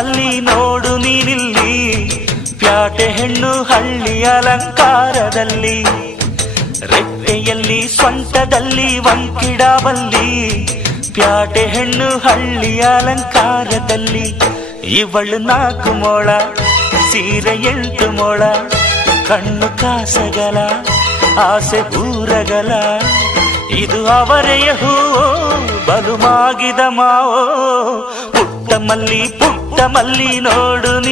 ಮಲ್ಲಿ ನೋಡು ನೀನಿಲ್ಲಿ, ಪ್ಯಾಟೆ ಹೆಣ್ಣು ಹಳ್ಳಿ ಅಲಂಕಾರದಲ್ಲಿ, ರೆಟ್ಟೆಯಲ್ಲಿ ಸೊಂಟದಲ್ಲಿ ವಂಕಿಡಾವಲ್ಲಿ, ಪ್ಯಾಟೆ ಹೆಣ್ಣು ಹಳ್ಳಿ ಅಲಂಕಾರದಲ್ಲಿ. ಇವಳು 4 ಮೊಳ ಸೀರೆ 8 ಮೊಳ, ಕಣ್ಣು ಕಾಸಗಲ ಆಸೆ ಊರಗಲ, ಇದು ಅವರೆಯ ಹೂವೋ ಬಲು ಮಾಗಿದ ಮಾವೋ. ಪುಟ್ಟ ಮಲ್ಲಿ ನೋಡು ನೀ